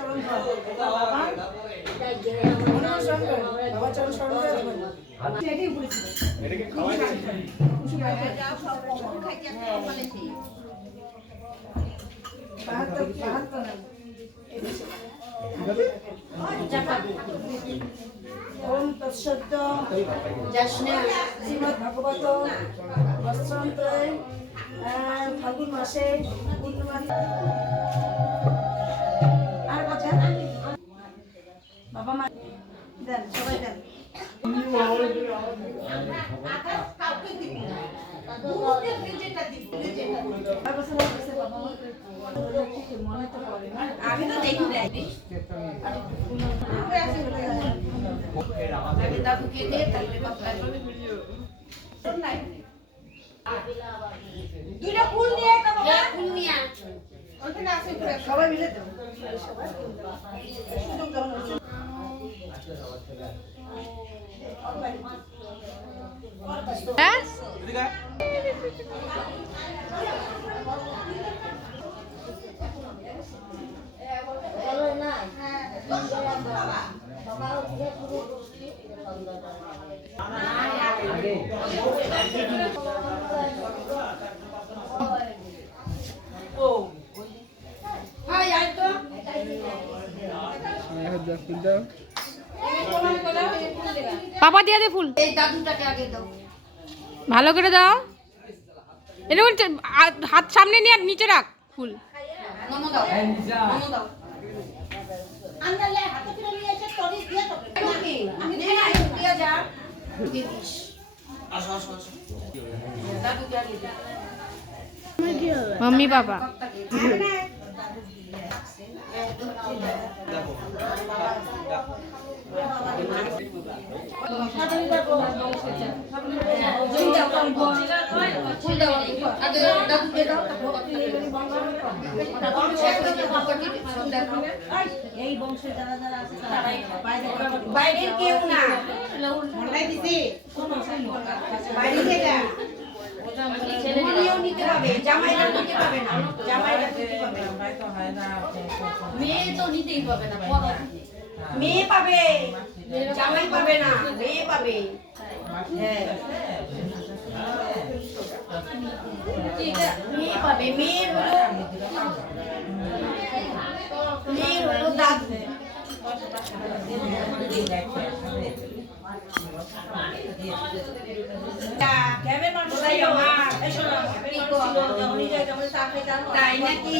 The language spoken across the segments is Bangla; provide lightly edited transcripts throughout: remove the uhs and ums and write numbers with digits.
চরণ ধর বাবা মনে সঙ্গে বাবা চরণ স্মরণ করে দেবেন এটাই উপরে ছিল এটাকে খাওয়াই খুশি খাইতে যাও সব কখন খাইতে সকালে সেই বাহাত না ওম তৎসত্য যস্নে শ্রীমদ্ ভাগবত বৎসন্তে ফাল্গুন মাসে পূর্ণিমা আর কথা বাবা মা দেন সবাই দেন আমি তো দেখি দাদুকে দিয়ে তাহলে দুইটা ফুল নিয়ে ফুল নিয়ে ওখানে আছে সবাই মিলে দাও হ্যাঁ পাপা দিয়ে দে ফুল এই দাদুটাকে আগে দাও ভালো করে দাও এরকম হাত সামনে নিয়ে নিচে রাখ ফুল নমো দাও নমো দাও আন্দালে হাতে ফিরে নিয়ে এসে তরি দিয়ে দাও আমি দিয়ে যা দিয়ে দিস আসো আসো আসো দাদুকে আগে দাও मम्मी पापा এই বংশের যারা যারা আছে তারাই বাইরের কেউ না মনে দিছি বাইরে থেকে নিতে হবে জামাইরা নিতে পাবে না জামাইরা নিতে পাবে না মেয়ে তো নিতেই পাবে না মেয়ে পাবে জামাই পাবে না মেয়ে পাবে হ্যাঁ মেয়ে পাবে মেয়ে হলো দাদু তাই নাকি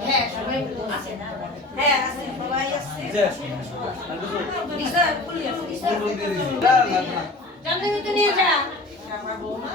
হ্যাঁ সবাই আছে হ্যাঁ আছে সবাই আছে নিয়ে যা আমার বৌমা